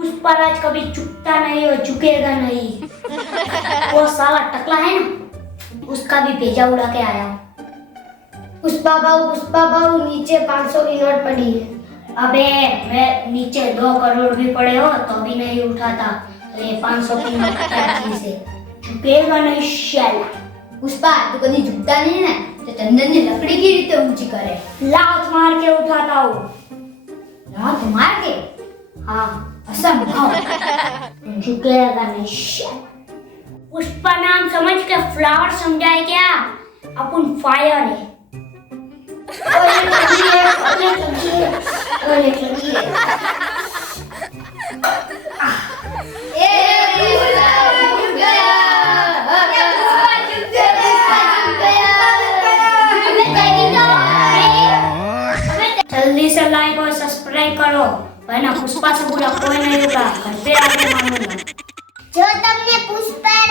पुष्पाराज कभी चुकता नहीं और चुकेगा नहीं। वो साला टकला है ना उसका भी भेजा उड़ा के आया पुष्पा बाबू पुष्पा बाबू नीचे 500 की नोट पड़ी है। अबे मैं नीचे दो करोड़ भी पड़े हो तो भी नहीं उठाता। तो ये 500 की नोट क्या चीज़ है झुकेगा नहीं शैल। पुष्पा तू तो कभी झुकता नहीं ना तो चंदन ने लकड़ी की रीते ऊँची करे। लात मार के उठाता हूँ। लात मार के? हाँ। कसम खाओ नाम समझ के फ्लावर समझाए क्या? अपन फायर है। जल्दी से लाइक और સબસ્ક્રાઇબ કરો. ભાઈના પુષ્પા સબુરા કોઈ નહીં જોતા ઘર પે જો તમને પુષ્પા